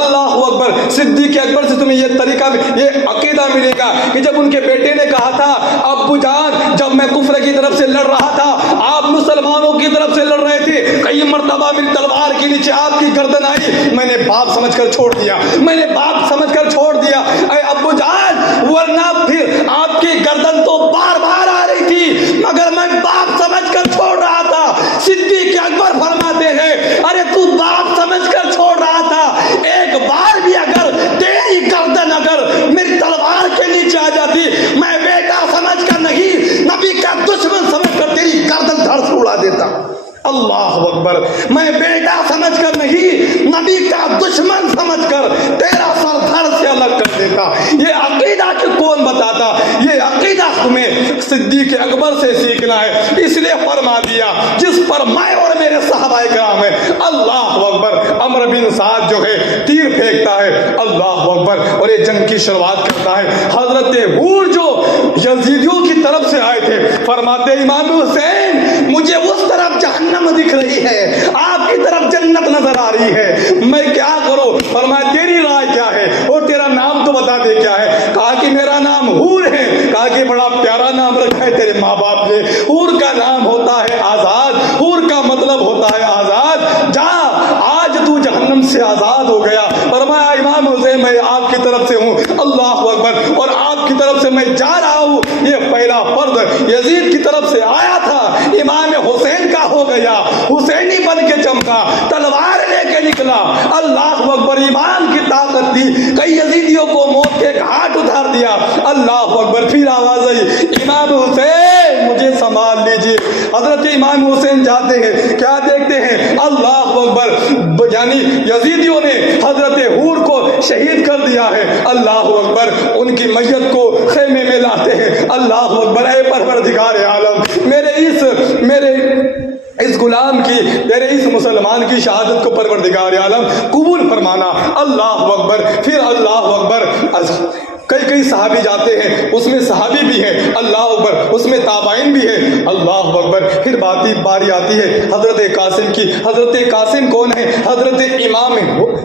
اللہ اکبر. صدیق اکبر سے تمہیں یہ طریقہ یہ عقیدہ ملے گا کہ جب ان کے بیٹے نے کہا تھا ابو جان جب میں کفر کی طرف سے لڑ رہا تھا آپ مسلمانوں کی طرف سے لڑ رہے تھے کئی مرتبہ میری تلوار کے نیچے آپ کی گردن آئی میں نے باپ سمجھ کر چھوڑ دیا میں نے باپ سمجھ کر چھوڑ دیا اے ابو جان ورنہ پھر آپ کی گردن تو بار بار آ رہی تھی مگر میں باپ سمجھ کر چھوڑ رہا تھا. صدیق اکبر فرماتے ہیں ارے تو باپ سمجھ کر چھوڑ رہا تھا ایک بار بھی اگر تیری گردن اگر میری تلوار کے نیچے آ جاتی میں بیٹا سمجھ کر نہیں نبی کا دشمن سمجھ کر تیری گردن دھڑ سے اڑا دیتا. اللہ اکبر. میں بیٹا سمجھ کر نہیں نبی کا دشمن سمجھ کر تیرا سر دھڑ سے الگ کر دیتا. یہ عقیدہ کہ کون بتاتا یہ عقیدہ تمہیں صدیق اکبر سے سیکھنا ہے اس لیے فرما دیا جس پر میں اور میرے صحابہ کرام ہیں. اللہ اکبر. عمرو بن سعد جو ہے تیر پھینکتا ہے اللہ اکبر اور یہ جنگ کی شروعات کرتا ہے. حضرت حور جو یزیدیوں کی طرف سے آئے تھے فرماتے امام حسین مجھے اس طرف جہنم دکھ رہی ہے آپ کی طرف جنت نظر آ رہی ہے میں کیا کروں. فرمایا تیری رائے کیا ہے اور تیرا نام تو بتا دے کیا ہے. کہا کہ میرا نام حور ہے. کہا کہ بڑا پیارا نام رکھا ہے تیرے ماں باپ نے. حور کا نام ہوتا ہے آزاد. حور کا مطلب ہوتا ہے آزاد. جا آج تو جہنم سے آزاد ہو گیا. فرمایا امام حسین میں آپ کی طرف سے ہوں اللہ اکبر اور آپ کی طرف سے میں جا رہا ہوں. یہ پہلا فرد یزید کی طرف سے آیا تھا امام حسین کا ہو گیا حسینی بن کے چمکا تلوار لے کے نکلا. اللہ اکبر. ایمان کی طاقت دی کئی یزیدیوں کو موت کے گھاٹ اتار دیا. اللہ اکبر. پھر آواز آئی امام حسین مجھے سنبھال لیجیے. حضرت امام حسین جاتے ہیں کیا دیکھتے ہیں اللہ اکبر یعنی یزیدیوں نے حضرت حور کو شہید کر دیا ہے. اللہ اکبر. ان کی میت کو خیمے میں لاتے ہیں. اللہ اکبر. اے پروردگار عالم میرے اس غلام کی میرے اس مسلمان کی شہادت کو پروردگار عالم قبول فرمانا. اللہ اکبر. پھر اللہ اکبر کئی صحابی جاتے ہیں اس میں صحابی بھی ہیں اللہ اکبر اس میں تابعین بھی ہیں اللہ اکبر. پھر باری آتی ہے حضرت قاسم کی. حضرت قاسم کون ہے؟ حضرت امام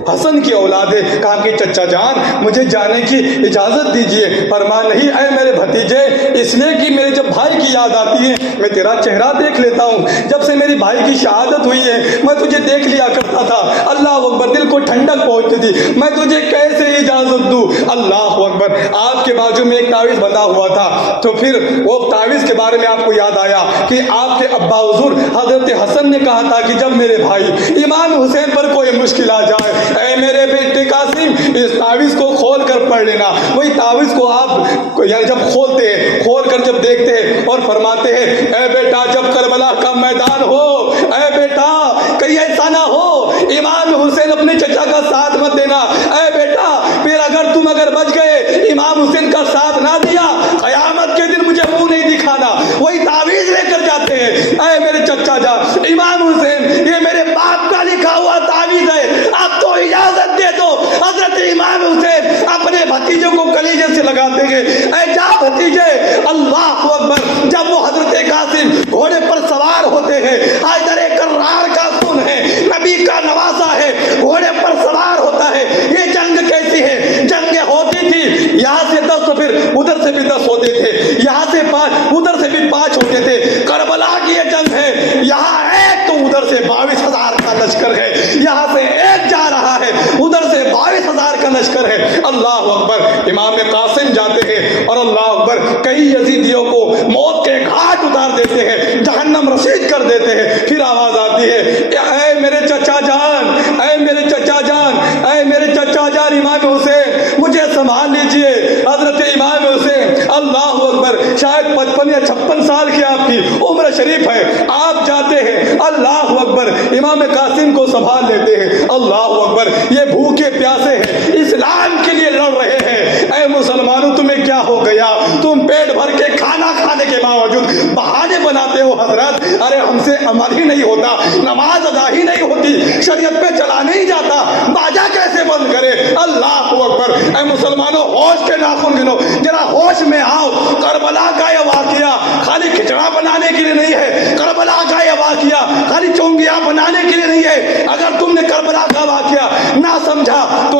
حسن کی اولاد ہے. کہا کہ چچا جان مجھے جانے کی اجازت دیجیے. فرمایا نہیں اے میرے بھتیجے اس لیے کہ میرے جب بھائی کی یاد آتی ہے میں تیرا چہرہ دیکھ لیتا ہوں. جب سے میری بھائی کی شہادت ہوئی ہے میں تجھے دیکھ لیا کرتا تھا. اللہ اکبر. دل کو ٹھنڈک پہنچتی تھی. میں تجھے کیسے اجازت دوں. اللہ اکبر. آپ کے بازو میں ایک تعویذ بندھا ہوا تھا تو پھر وہ تعویذ کے بارے میں آپ کو یاد آیا کہ آپ کے ابا حضور حضرت حسن نے کہا تھا کہ جب میرے بھائی امام حسین پر کوئی مشکل آ جائے اے میرے بیٹے قاسم اس تعویذ کو کھول کر پڑھ لینا. وہی تعویذ کو آپ یعنی جب کھولتے ہیں کھول کر جب دیکھتے ہیں اور فرماتے ہیں اے بیٹا جب کربلا کا میدان ہو اے بیٹا کہیں ایسا نہ ہو امام حسین اپنے چچا کا ساتھ مت دینا. اے بیٹا پھر اگر تم بچ گئے امام حسین کا ساتھ نہ دیا قیامت کے دن مجھے منہ نہیں دکھانا. وہی تعویذ لے کر جاتے ہیں اے میرے چچا جان امام حسین یہ میرے باپ کا لکھا ہوا تعویذ ہے اب تو اجازت دے دو. حضرت امام حسین اپنے بھتیجے کو کلیجے سے لگاتے ہیں اے جا بھتیجے. اللہ اکبر. جب وہ حضرت قاسم گھوڑے پر سوار ہوتے ہیں حیدر کرار کا خون ہے نبی کا نواسا ہے گھوڑے پر سوار ہوتا ہے. یہ جنگ کیسی ہے؟ جنگیں ہوتی تھی یہاں سے 10 تو پھر ادھر سے بھی 10 ہوتے تھے یہاں سے 5 ادھر سے بھی 5 ہوتے تھے. کربلا کی یہ جنگ ہے یہاں ایک تو ادھر سے 22,000 کا لشکر ہے یہاں سے ایک جا رہا ہے ادھر سے 22,000 کا لشکر ہے. اللہ اکبر. امام قاسم جاتے ہیں اور اللہ اکبر کئی یزیدیوں کو موت کے گھاٹ اتار دیتے ہیں جہنم رسید کر دیتے ہیں. پھر آواز آتی ہے اے میرے چچا جان اے میرے چچا جان اے میرے چچا جان امام حسین مجھے سنبھال لیجئے. حضرت امام حسین اللہ اکبر شاید 55 یا 56 سال کی آپ کی عمر شریف ہے. آپ جاتے ہیں اللہ اکبر امام قاسم کو سنبھال لیتے ہیں. اللہ اکبر. یہ بھوکے پیاسے ہیں اسلام کے لیے لڑ رہے ہیں. اے مسلمانوں تمہیں کیا ہو گیا؟ تم پیٹ بھر کے کھانا کھانے کے باوجود بہانے بناتے ہو حضرت. ارے ہم سے عمل ہی نہیں ہوتا نماز ادا ہی نہیں ہوتی شریعت پہ چلا نہیں جاتا باجا کیسے بند کرے. اللہ اکبر. اے مسلمانوں ہوش کے ناخن گنو ذرا ہوش میں آؤ. کربلا کا یہ واقعہ خالی کھچڑا بنانے کے لیے نہیں ہے. کربلا کا یہ واقعہ خالی چونگیاں بنانے کے لیے نہیں ہے. اگر تم نے کربلا کا واقعہ نہ سمجھا تو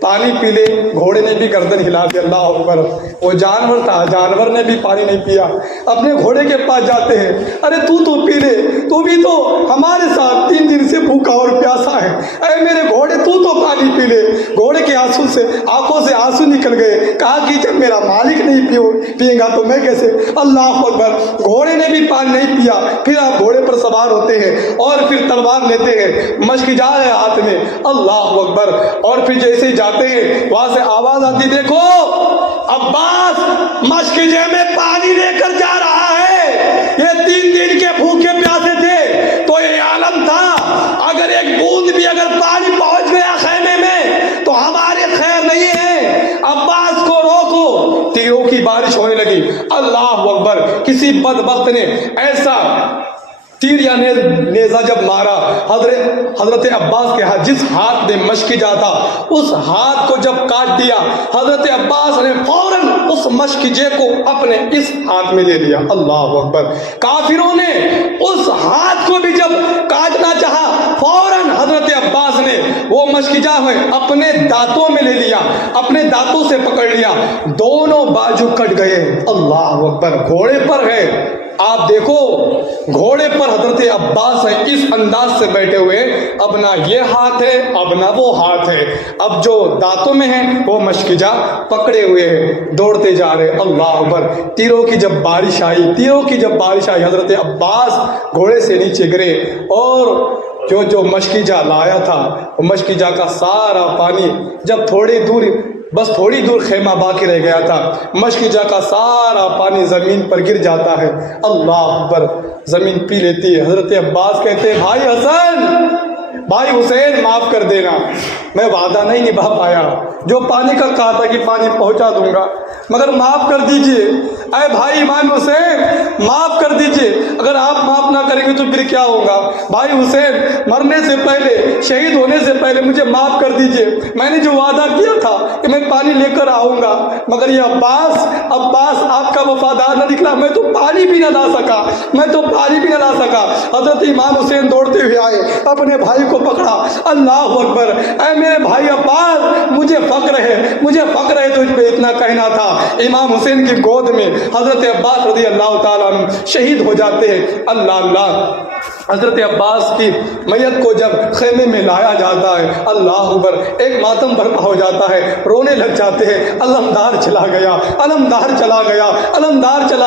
پانی پی لے. گھوڑے نے بھی گردن ہلا دی. اللہ اکبر. وہ جانور تھا, جانور نے بھی پانی نہیں پیا. اپنے گھوڑے کے پاس جاتے ہیں, ارے تو پی لے, تو بھی تو ہمارے ساتھ 3 دن سے بھوکا اور پیاسا ہے. اے میرے گھوڑے تو پانی پی لے. گھوڑے کے آنکھوں سے آنسو نکل گئے. کہا کہ جب میرا مالک نہیں پیے گا تو میں کیسے. اللہ اکبر. گھوڑے نے بھی پانی نہیں پیا. پھر آپ گھوڑے پر سوار ہوتے ہیں اور پھر تلوار لیتے ہیں, مشک جا ہے ہاتھ میں. اللہ اکبر. اور پھر جیسے ہی جاتے ہیں وہاں سے آواز آتی, دیکھو عباس مشکجے میں پانی لے کر جا رہا ہے. یہ 3 دن کے بھوکے پیاسے تھے تو یہ عالم تھا, اگر ایک بوند بھی اگر پانی پہنچ گیا خیمے میں تو ہماری خیر نہیں ہے. عباس کو روکو. تیروں کی بارش ہونے لگی. اللہ اکبر. کسی بدبخت نے ایسا تیر یا نیزہ جب مارا حضرت عباس کے ہاتھ, جس ہاتھ میں مشکجہ تھا اس ہاتھ کو جب کاٹ دیا, حضرت عباس نے فوراً اس مشکجے کو اپنے اس ہاتھ میں لے لیا. اللہ اکبر. کافروں نے اس ہاتھ کو بھی جب کاٹنا چاہا فوراً حضرت عباس نے وہ مشکجہ اپنے دانتوں میں لے لیا, اپنے دانتوں سے پکڑ لیا. دونوں بازو کٹ گئے. اللہ اکبر. گھوڑے پر ہے, آپ دیکھو گھوڑے پر حضرت عباس ہے, اس انداز سے بیٹھے ہوئے, اب نہ یہ ہاتھ ہے اب نہ وہ ہاتھ ہے, اب جو دانتوں میں ہے وہ مشکجہ پکڑے ہوئے ہیں, دوڑتے جا رہے. اللہ اکبر. تیروں کی جب بارش آئی حضرت عباس گھوڑے سے نیچے گرے اور جو مشکجہ لایا تھا وہ مشکجہ کا سارا پانی, جب بس تھوڑی دور خیمہ باقی رہ گیا تھا, مشکجہ کا سارا پانی زمین پر گر جاتا ہے. اللہ اکبر. زمین پی لیتی ہے. حضرت عباس کہتے ہیں, بھائی حسن, بھائی حسین, معاف کر دینا, میں وعدہ نہیں نبھا پایا. جو پانی کا کہا تھا کہ پانی پہنچا دوں گا, مگر معاف کر دیجئے. اے بھائی امام حسین, معاف کر دیجئے. اگر آپ معاف نہ کریں گے تو پھر کیا ہوگا. بھائی حسین, مرنے سے پہلے, شہید ہونے سے پہلے مجھے معاف کر دیجئے. میں نے جو وعدہ کیا تھا کہ میں پانی لے کر آؤں گا, مگر یہ عباس آپ کا وفادار نہ نکلا. میں تو پانی بھی نہ لا سکا. حضرت امام حسین دوڑتے ہوئے آئے, اپنے بھائی کو پکڑا. اللہ اکبر. اے میرے بھائی عباس, مجھے فخر ہے تجھ پہ اتنا کہنا تھا. امام حسین کی گود میں حضرت عباس رضی اللہ تعالیٰ عنہ شہید ہو جاتے ہیں. اللہ. حضرت عباس کی میت کو جب خیمے میں لایا جاتا ہے, اللہ اکبر, ایک ماتم برپا ہو جاتا ہے, رونے لگ جاتے ہیں. علمدار چلا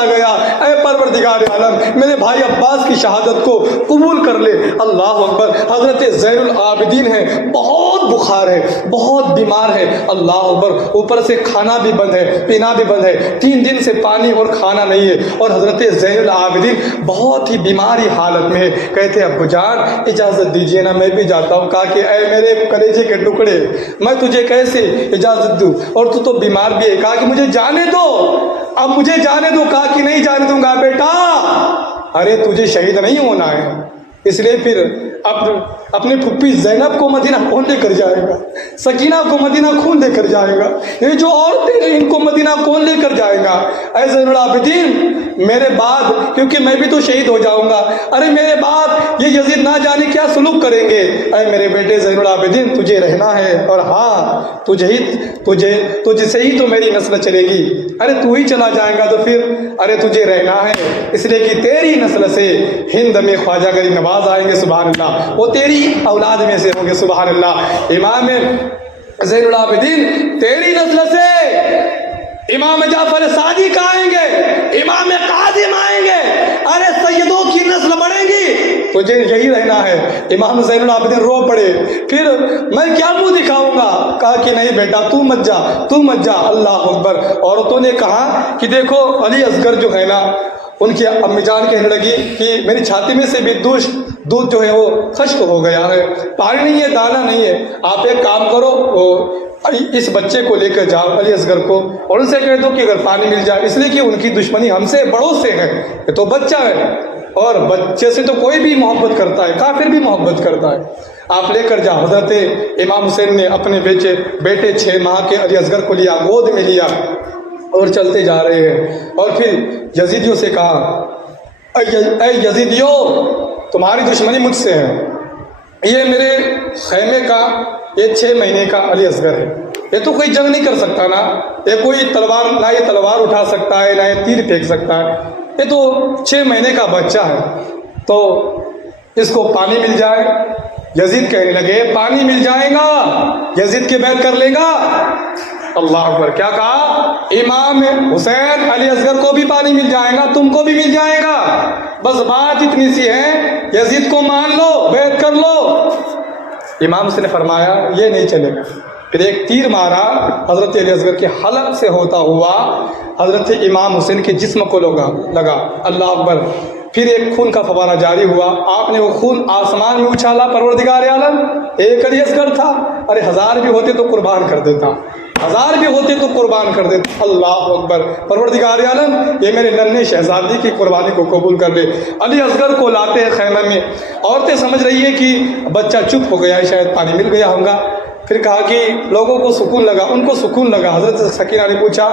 گیا. اے پروردگار عالم, میرے بھائی عباس کی شہادت کو قبول کر لے. اللہ اکبر. حضرت زین العابدین ہے, بہت بخار ہے, بہت بیمار ہے. اللہ اکبر. اوپر سے کھانا بھی بند ہے, پینا بھی بند ہے, 3 دن سے پانی اور کھانا نہیں ہے, اور حضرت زین العابدین بہت ہی بیماری حالت میں ہے. کہتے ابو جان اجازت دیجیے نا, میں بھی جاتا ہوں. کہا کہ اے میرے کلیجے کے ٹکڑے, میں تجھے کیسے اجازت دوں, اور تو بیمار بھی ہے. کہا کہ مجھے جانے دو, اب مجھے جانے دو. کہا کہ نہیں جانے دوں گا بیٹا, ارے تجھے شہید نہیں ہونا ہے, اس لیے پھر اپنی پھپھی زینب کو مدینہ کون لے کر جائے گا, سکینہ کو مدینہ کون لے کر جائے گا, یہ جو عورتیں ہیں ان کو مدینہ کون لے کر جائے گا. اے زین العابدین, میرے بعد, کیونکہ میں بھی تو شہید ہو جاؤں گا, ارے میرے بعد یہ یزید نہ جانے کیا سلوک کریں گے. اے میرے بیٹے زین العابدین, تجھے رہنا ہے, اور ہاں تجھ سے ہی تو میری نسل چلے گی. ارے تو ہی چلا جائے گا تو پھر, ارے تجھے رہنا ہے, اس لیے کہ تیری نسل سے ہند میں خواجہ غریب نواز آئیں گے, سبحان اللہ, وہ تیری اولاد میں سے ہوں گے, سبحان اللہ. امام زین العابدین تیری نسل سے امام جعفر صادق آئیں گے, امام قاسم آئیں گے, ارے سیدوں کی نسل بڑھیں گی, تجھے یہی رہنا ہے. امام زین العابدین رو پڑے, پھر میں کیا منہ دکھاؤں گا. کہا کہ نہیں بیٹا, تو مت جا. اللہ اکبر. عورتوں نے کہا کہ دیکھو علی اصغر جو ہے نا, ان کی امی جان کہنے لگی کہ میری چھاتی میں سے بھی دودھ جو ہے وہ خشک ہو گیا ہے, پانی نہیں ہے, دانا نہیں ہے. آپ ایک کام کرو, اس بچے کو لے کر جاؤ علی اصغر کو, اور ان سے کہہ دو کہ اگر پانی مل جائے, اس لیے کہ ان کی دشمنی ہم سے بڑوں سے ہے, یہ تو بچہ ہے, اور بچے سے تو کوئی بھی محبت کرتا ہے, کافر بھی محبت کرتا ہے. آپ لے کر جاؤ. حضرت امام حسین نے اپنے بیٹے 6 ماہ کے علی اصغر کو لیا, گود میں لیا, اور چلتے جا رہے ہیں. اور پھر یزیدیوں سے کہا, اے یزیدیوں, تمہاری دشمنی مجھ سے ہے, یہ میرے خیمے کا یہ 6 مہینے کا علی اصغر ہے, یہ تو کوئی جنگ نہیں کر سکتا نا، یہ کوئی تلوار، نہ یہ تلوار اٹھا سکتا ہے، نہ یہ تیر پھینک سکتا ہے، یہ تو 6 مہینے کا بچہ ہے۔ تو اس کو پانی مل جائے، یزید کہنے لگے پانی مل جائے گا، یزید کے بیعت کر لے گا۔ اللہ اکبر، کیا کہا؟ امام حسین علی اصغر کو بھی پانی مل جائے گا، تم کو بھی مل جائے گا، بس بات اتنی سی ہے، یزید کو مان لو، بیعت کر لو۔ امام حسین نے فرمایا یہ نہیں چلے گا۔ پھر ایک تیر مارا حضرت علی اصغر کے حلق سے ہوتا ہوا حضرت امام حسین کے جسم کو لگا۔ اللہ اکبر، پھر ایک خون کا فوارہ جاری ہوا، آپ نے وہ خون آسمان میں اچھالا۔ پروردگار عالم، ایک علی اصغر تھا، ارے 1000 بھی ہوتے تو قربان کر دیتا، 1000 بھی ہوتے تو قربان کر دیتا۔ اللہ اکبر، پروردگار عالم یہ میرے ننھے شہزادی کی قربانی کو قبول کر لے۔ علی اصغر کو لاتے ہیں خیمے میں، عورتیں سمجھ رہی ہے کہ بچہ چپ ہو گیا ہے، شاید پانی مل گیا ہوگا۔ پھر کہا کہ لوگوں کو سکون لگا، ان کو سکون لگا۔ حضرت سکینہ نے پوچھا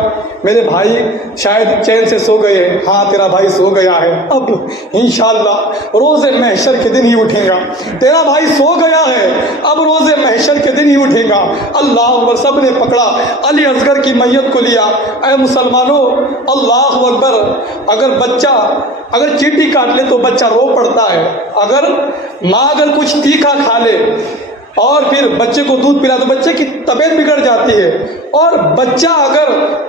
میرے بھائی شاید چین سے سو گئے ہیں۔ ہاں تیرا بھائی سو گیا ہے، اب انشاءاللہ روز محشر کے دن ہی اٹھے گا۔ تیرا بھائی سو گیا ہے، اب روز محشر کے دن ہی اٹھے گا۔ اللہ اکبر، سب نے پکڑا علی اصغر کی میت کو لیا۔ اے مسلمانوں، اللہ اکبر، اگر چیٹی کاٹ لے تو بچہ رو پڑتا ہے، اگر ماں کچھ تیکھا کھا لے اور پھر بچے کو دودھ پلا تو بچے کی طبیعت بگڑ جاتی ہے، اور بچہ اگر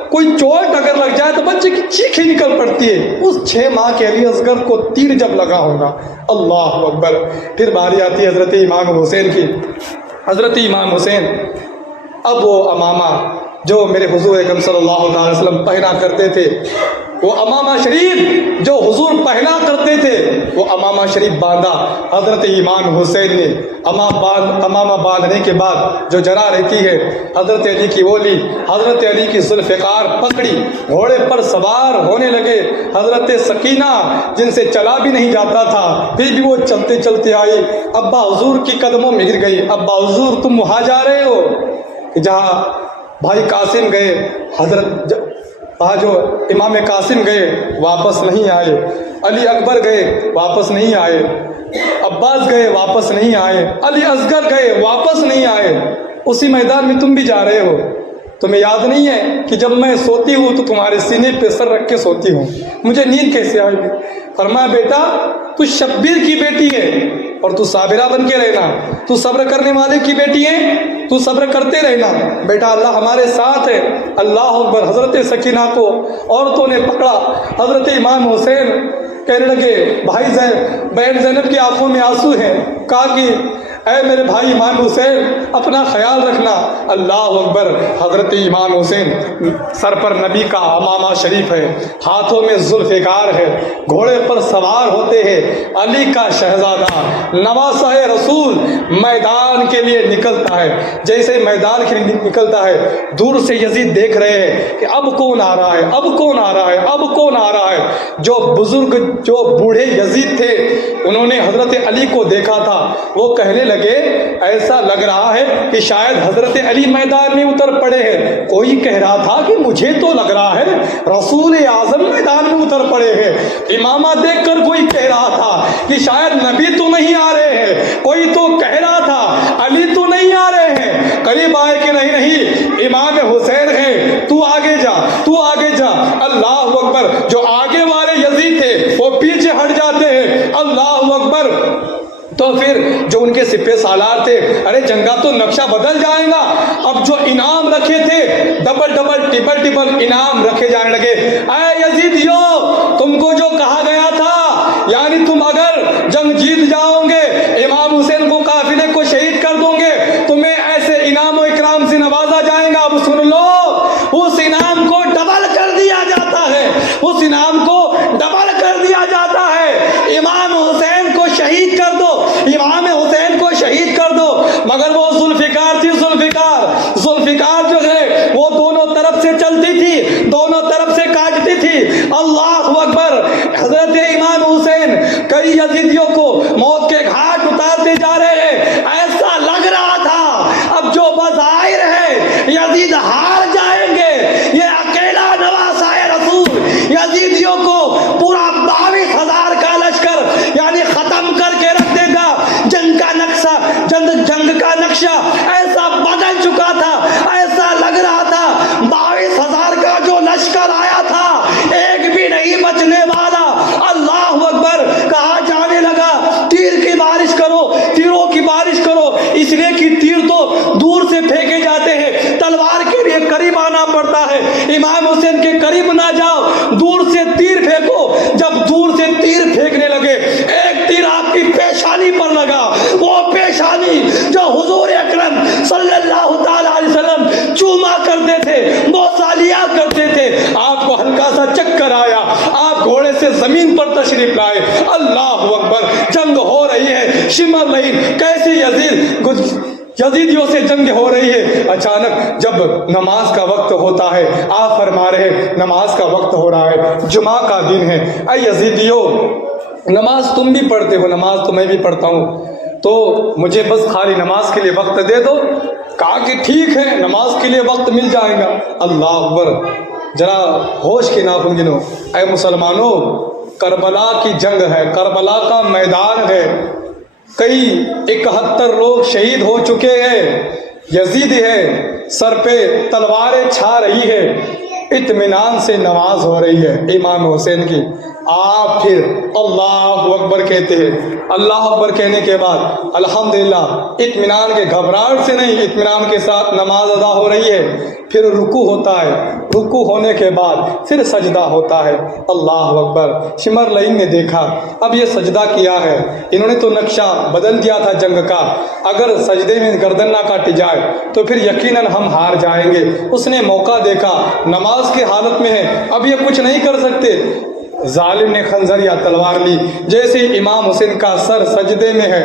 کوئی چوٹ اگر لگ جائے تو بچے کی چیخ ہی نکل پڑتی ہے۔ اس 6 ماہ کے علی اصغر کو تیر جب لگا ہوگا، اللہ اکبر، پھر باری آتی ہے حضرت امام حسین کی۔ حضرت امام حسین، اب وہ امامہ جو میرے حضور اکرم صلی اللہ علیہ وسلم پہنا کرتے تھے، وہ امامہ شریف جو حضور پہنا کرتے تھے، وہ امامہ شریف باندھا حضرت امام حسین نے۔ امامہ باندھنے کے بعد جو جرا رہتی ہے حضرت علی کی وہ لی، حضرت علی کی ذوالفقار پکڑی، گھوڑے پر سوار ہونے لگے۔ حضرت سکینہ جن سے چلا بھی نہیں جاتا تھا پھر بھی وہ چلتے چلتے آئی، ابا حضور کی قدموں میں گر گئی۔ ابا حضور تم وہاں جا رہے ہو جہاں بھائی قاسم گئے، وہاں جو امام قاسم گئے واپس نہیں آئے، علی اکبر گئے واپس نہیں آئے، عباس گئے واپس نہیں آئے، علی اصغر گئے واپس نہیں آئے، اسی میدان میں تم بھی جا رہے ہو۔ تمہیں یاد نہیں ہے کہ جب میں سوتی ہوں تو تمہارے سینے پہ سر رکھ کے سوتی ہوں، مجھے نیند کیسے آئے گی؟ فرمایا بیٹا تو شبیر کی بیٹی ہے اور تو صابرہ بن کے رہنا، تو صبر کرنے والے کی بیٹی ہے، تو صبر کرتے رہنا بیٹا، اللہ ہمارے ساتھ ہے۔ اللہ اکبر، حضرت سکینہ کو عورتوں نے پکڑا، حضرت امام حسین کہنے لگے بھائی بہن زینب کی آنکھوں میں آنسو ہیں، کہا کہ اے میرے بھائی امام حسین اپنا خیال رکھنا۔ اللہ اکبر، حضرت امام حسین سر پر نبی کا امامہ شریف ہے، ہاتھوں میں ذوالفقار ہے، گھوڑے پر سوار ہوتے ہیں، علی کا شہزادہ نواسہ رسول میدان کے لیے نکلتا ہے۔ جیسے میدان کے لیے نکلتا ہے دور سے یزید دیکھ رہے ہیں کہ اب کون آ رہا ہے، اب کون آ رہا ہے، اب کون آ رہا ہے۔ جو بزرگ جو بوڑھے یزید تھے انہوں نے حضرت علی کو دیکھا تھا، وہ کہنے لگے ایسا لگ رہا ہے کہ شاید حضرت علی میدان میں اتر پڑے ہیں۔ کوئی کہہ رہا تھا کہ مجھے تو لگ رہا ہے رسول اعظم میدان میں اتر پڑے ہیں۔ امامہ دیکھ کر کوئی کہہ رہا تھا کہ شاید نبی تو نہیں آ رہے ہیں، کوئی تو کہہ رہا تھا علی تو نہیں آ رہے ہیں۔ قریب آئے کہ نہیں امام حسین ہے، تو آگے جا، تو آگے جا۔ اللہ اکبر، جو آگے والے یزید تھے وہ پیچھے ہٹ جاتے ہیں۔ اللہ اکبر، تو پھر جو ان کے سپہ سالار تھے، ارے جنگا تو نقشہ بدل جائے گا، اب جو انعام رکھے تھے ڈبل ٹرپل انعام رکھے جانے لگے۔ اے یزیدیو، تم کو جو کہا گیا تھا یعنی تم اگر جنگ جیت جاؤ گے، امام حسین کو قافلے کو شہید کر دو گے، تمہیں ایسے انعام و اکرام سے نوازا جائے گا۔ اب سن لو، اس انعام کو ڈبل کر دیا جاتا ہے، اس انعام کو ڈبل کر دیا جاتا ہے۔ امام حسین کو شہید کر دو، امام حسین کو شہید کر دو۔ مگر وہ ذوالفقار تھی، ذوالفقار جو ہے وہ دونوں طرف سے چلتی تھی، دونوں طرف سے کاٹتی تھی۔ اللہ اکبر، حضرت امام حسین کئی یزیدیوں کو موت کے گھاٹ اتارتے جا رہے ہیں۔ ایسا لگ رہا تھا اب جو بظاہر ہے یزید ہار جائیں گے، یہ اکیلا نواسہ رسول یزیدیوں کو پورا 22,000 کا لشکر یعنی ختم کر کے رکھ دے گا۔ جنگ کا نقشہ ایسا بدل چکا تھا، ایسا گرنے والا، اللہ اکبر کہا جانے لگا تیر کی بارش کرو، تیروں کی بارش کرو، اس لیے کہ تیر تو دور سے پھینکے جاتے ہیں، تلوار کے لیے قریب آنا پڑتا ہے، امام حسین کے قریب نہ جاؤ، دور سے تیر پھینکو۔ جب دور سے تیر پھینکنے لگے، ایک تیر آپ کی پیشانی پر لگا، وہ پیشانی جو حضور اکرم صلی اللہ تعالی علیہ وسلم چوما کرتے تھے، بوسہ لیا کرتے تھے، آپ کو ہلکا سا چکر آیا، آپ گھوڑے سے زمین پر تشریف لائے۔ اللہ اکبر، جنگ ہو رہی ہے، شمر لئین کیسی یزیدیوں سے جنگ ہو رہی ہے۔ اچانک جب نماز کا وقت ہوتا ہے، آپ فرما رہے نماز کا وقت ہو رہا ہے، جمعہ کا دن ہے، اے یزیدیوں نماز تم بھی پڑھتے ہو، نماز تو میں بھی پڑھتا ہوں، تو مجھے بس خالی نماز کے لیے وقت دے دو۔ کہا کہ ٹھیک ہے، نماز کے لیے وقت مل جائے گا۔ اللہ اکبر، ذرا ہوش کے ناخن گنو۔ اے مسلمانوں، کربلا کی جنگ ہے، کربلا کا میدان ہے، کئی 71 لوگ شہید ہو چکے ہیں، یزید ہے، سر پہ تلواریں چھا رہی ہے، اطمینان سے نماز ہو رہی ہے امام حسین کی، آپ پھر اللہ اکبر کہتے ہیں۔ اللہ اکبر کہنے کے بعد الحمدللہ اطمینان کے، گھبراہٹ سے نہیں، اطمینان کے ساتھ نماز ادا ہو رہی ہے، پھر رکوع ہوتا ہے، رکوع ہونے کے بعد پھر سجدہ ہوتا ہے۔ اللہ اکبر، شمر لئین نے دیکھا اب یہ سجدہ کیا ہے، انہوں نے تو نقشہ بدل دیا تھا جنگ کا، اگر سجدے میں گردن نہ کاٹی جائے تو پھر یقیناً ہم ہار جائیں گے۔ اس نے موقع دیکھا، نماز کی حالت میں ہے، اب یہ کچھ نہیں کر سکتے، ظالم نے خنجر یا تلوار لی، جیسے امام حسین کا سر سجدے میں ہے،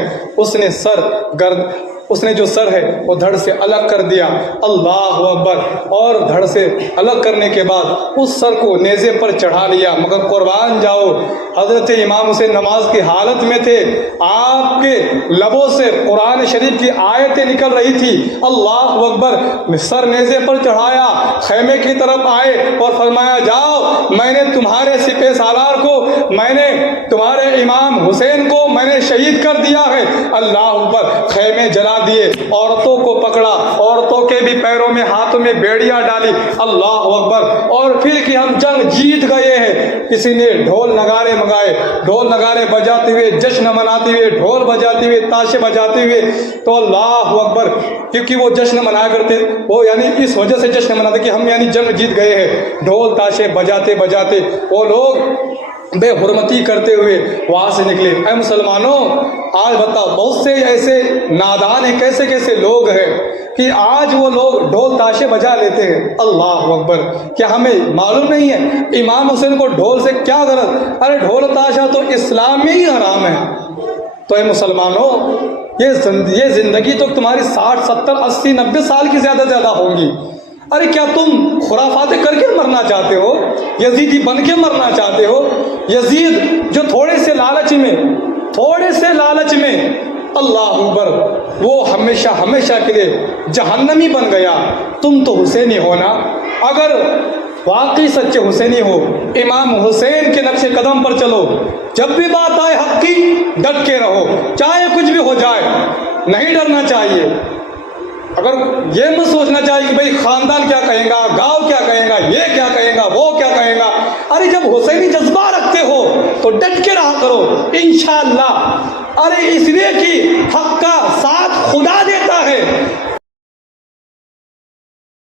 اس نے جو سر ہے وہ دھڑ سے الگ کر دیا۔ اللہ اکبر، اور دھڑ سے الگ کرنے کے بعد اس سر کو نیزے پر چڑھا لیا۔ مگر قربان جاؤ، حضرت امام حسین نماز کی حالت میں تھے، آپ کے لبوں سے قرآن شریف کی آیتیں نکل رہی تھی۔ اللہ اکبر، سر نیزے پر چڑھایا، خیمے کی طرف آئے اور فرمایا جاؤ، میں نے تمہارے سپہ سالار کو، میں نے تمہارے امام حسین کو میں نے شہید کر دیا ہے۔ اللہ اکبر، خیمے جلا دیے، عورتوں کو پکڑا، عورتوں کے بھی پیروں میں ہاتھوں میں بیڑیاں ڈالی۔ اللہ اکبر، اور پھر کہ ہم جنگ جیت گئے ہیں، کسی نے ڈھول نگارے منگائے، ڈھول نگارے بجاتے ہوئے، جشن مناتے ہوئے، ڈھول بجاتے ہوئے، تاشے بجاتے ہوئے، تو اللہ اکبر، کیونکہ وہ جشن منایا کرتے، وہ یعنی اس وجہ سے جشن مناتے کہ ہم یعنی جنگ جیت گئے ہیں، ڈھول تاشے بجاتے بجاتے وہ لوگ بے حرمتی کرتے ہوئے وہاں سے نکلے۔ اے مسلمانوں، آج بتاؤ بہت سے ایسے نادان ہیں، کیسے کیسے لوگ ہیں کہ آج وہ لوگ ڈھول تاشے بجا لیتے ہیں۔ اللہ اکبر، کیا ہمیں معلوم نہیں ہے امام حسین کو ڈھول سے کیا غرض؟ ارے ڈھول تاشا تو اسلام میں ہی حرام ہے۔ تو اے مسلمانوں، یہ زندگی تو تمہاری 60 70 80 90 سال کی زیادہ ہوں گی، ارے کیا تم خرافاتیں کر کے مرنا چاہتے ہو؟ یزیدی بن کے مرنا چاہتے ہو؟ یزید جو تھوڑے سے لالچ میں اللہ اکبر وہ ہمیشہ کے لیے جہنمی بن گیا، تم تو حسینی ہو نا۔ اگر واقعی سچے حسینی ہو، امام حسین کے نقش قدم پر چلو، جب بھی بات آئے حق کی ڈٹ کے رہو، چاہے کچھ بھی ہو جائے، نہیں ڈرنا چاہیے۔ اگر یہ مت سوچنا چاہیے کہ بھئی خاندان کیا کہیں گا، گاؤں کیا کہیں گا، یہ کیا کہیں گا، وہ کیا کہیں گا، ارے جب حسینی جذبہ رکھتے ہو تو ڈٹ کے رہا کرو انشاءاللہ۔ ارے اس لیے کہ حق کا ساتھ خدا دیتا ہے،